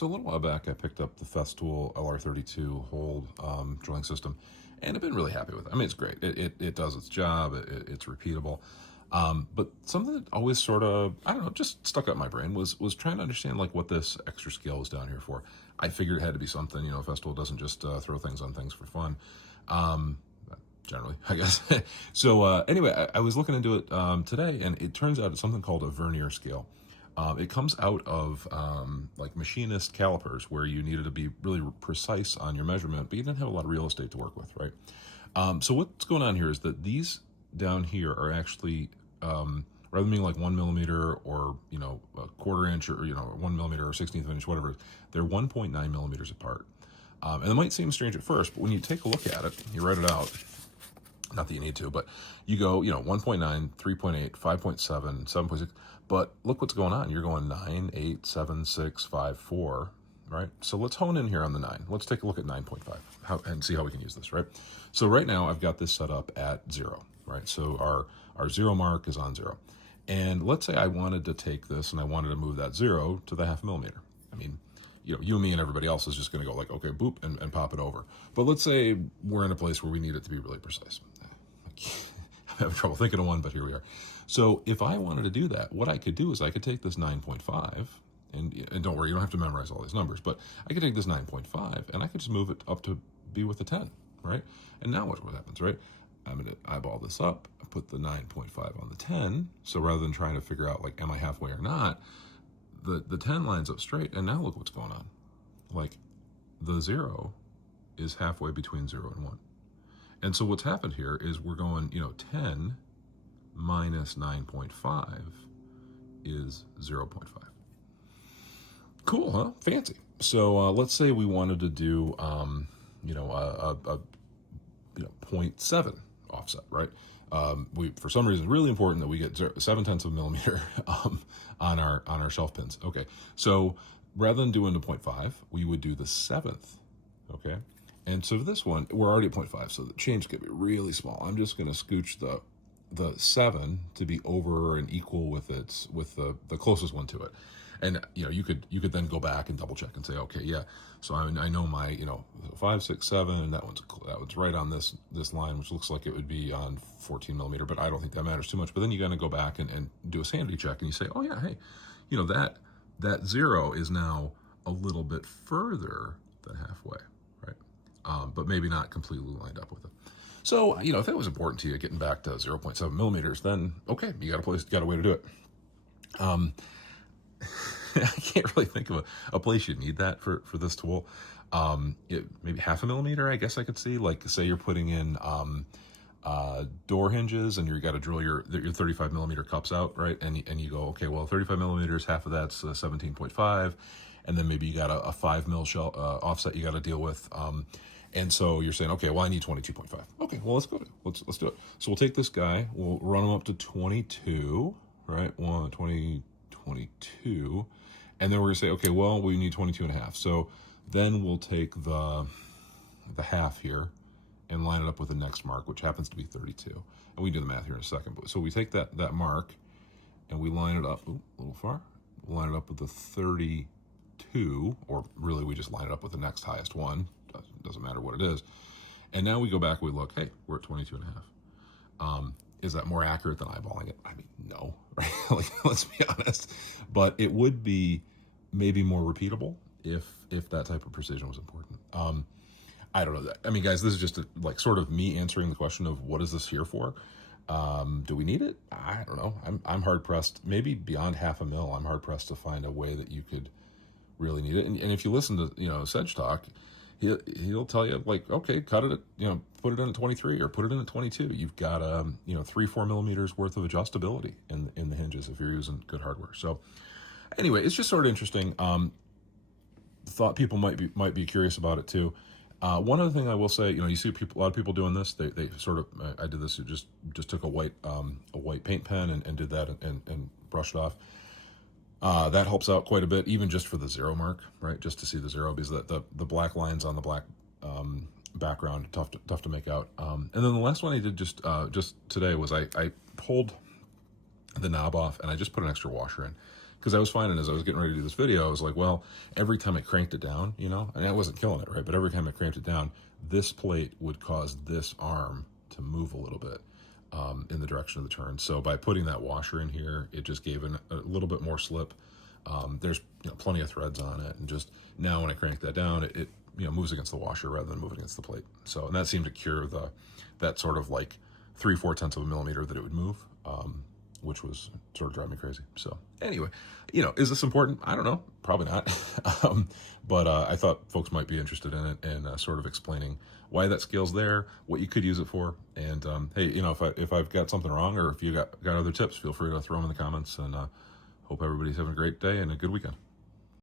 So a little while back, I picked up the Festool LR-32 hole drilling system, and I've been really happy with it. I mean, it's great. It does its job. It's repeatable. But something that always sort of, I don't know, just stuck up my brain was trying to understand like what this extra scale was down here for. I figured it had to be something. You know, Festool doesn't just throw things on things for fun. Generally, I guess. So anyway, I was looking into it today, and it turns out it's something called a Vernier scale. It comes out of like machinist calipers where you needed to be really precise on your measurement, but you didn't have a lot of real estate to work with, right? So what's going on here is that these down here are actually, rather than being like 1 millimeter or, you know, a quarter inch or, you know, 1 millimeter or 16th of an inch, whatever, they're 1.9 millimeters apart. And it might seem strange at first, but when you take a look at it, you write it out. Not that you need to, but you go, you know, 1.9, 3.8, 5.7, 7.6, but look what's going on. You're going 9, 8, 7, 6, 5, 4, right? So let's hone in here on the 9. Let's take a look at 9.5 and see how we can use this, right? So right now I've got this set up at 0, right? So our 0 mark is on 0. And let's say I wanted to take this and I wanted to move that 0 to the 0.5 millimeter. I mean, you know, you and me and everybody else is just going to go like, okay, boop, and pop it over. But let's say we're in a place where we need it to be really precise. I'm having trouble thinking of one, but here we are. So if I wanted to do that, what I could do is I could take this 9.5, and don't worry, you don't have to memorize all these numbers, but I could take this 9.5 and I could just move it up to be with the 10, right? And now what happens, right? I'm going to eyeball this up, put the 9.5 on the 10. So rather than trying to figure out like, am I halfway or not, the 10 lines up straight, and now look what's going on. Like the 0 is halfway between 0 and 1. And so what's happened here is we're going, you know, 10 minus 9.5 is 0.5. Cool, huh? Fancy. So let's say we wanted to do, you know, a 0.7 offset, right? We, for some reason, really important that we get 0.7 of a millimeter on our shelf pins. Okay, so rather than doing the 0.5, we would do the 7th. Okay, and so for this one, we're already at 0.5, so the change could be really small. I'm just going to scooch the 7 to be over and equal with the closest one to it. And you know, you could then go back and double check and say, okay, yeah. So I know my, you know, 5, 6, 7, and that one's right on this line, which looks like it would be on 14 millimeter, but I don't think that matters too much. But then you got to go back and do a sanity check, and you say, oh yeah, hey, you know, that 0 is now a little bit further than halfway, right? But maybe not completely lined up with it. So you know, if it was important to you getting back to 0.7 millimeters, then okay, you got a way to do it. I can't really think of a place you'd need that for this tool. Maybe 0.5 millimeter, I guess I could see. Like, say you're putting in door hinges, and you got to drill your 35 millimeter cups out, right? And you go, okay, well, 35 millimeters, half of that's 17.5, and then maybe you got a 5 mil shell offset you got to deal with. And so you're saying, okay, well, I need 22.5. Okay, well, let's do it. So we'll take this guy, we'll run him up to 22, right? 22, and then we're gonna say, okay, well, we need 22.5. So then we'll take the half here and line it up with the next mark, which happens to be 32. And we can do the math here in a second. But so we take that mark and we line it up, a little far, we'll line it up with the 32, or really we just line it up with the next highest one. Doesn't matter what it is. And now we go back, we look, hey, we're at 22.5. Is that more accurate than eyeballing it? I mean, no, right? Like, let's be honest. But it would be maybe more repeatable if that type of precision was important. I don't know that. I mean, guys, this is just like sort of me answering the question of what is this here for? Do we need it? I don't know. I'm hard pressed. Maybe beyond 0.5 mil, I'm hard pressed to find a way that you could really need it. And if you listen to, you know, Sedge talk, he'll tell you like, okay, cut it at, you know, put it in at 23 or put it in at 22. You've got 3-4 millimeters worth of adjustability in the hinges if you're using good hardware. So anyway, it's just sort of interesting. Thought people might be curious about it too. One other thing I will say, you know, you see a lot of people doing this. They sort of, I did this. Just took a white paint pen and did that and brushed it off. That helps out quite a bit, even just for the 0 mark, right? Just to see the 0, because the black lines on the black background, tough to make out. And then the last one I did just today was I pulled the knob off and I just put an extra washer in, because I was finding as I was getting ready to do this video, I was like, well, every time I cranked it down, you know, and I wasn't killing it, right? But every time I cranked it down, this plate would cause this arm to move a little bit in the direction of the turn. So by putting that washer in here, it just gave a little bit more slip. There's plenty of threads on it, and just now when I crank that down, it moves against the washer rather than moving against the plate. So, and that seemed to cure that sort of like 3/4 of a millimeter that it would move, which was sort of driving me crazy. So anyway, is this important? I don't know, probably not. But I thought folks might be interested in it, and sort of explaining why that scale's there, what you could use it for, and hey, if I've got something wrong, or if you got other tips, feel free to throw them in the comments. And hope everybody's having a great day and a good weekend.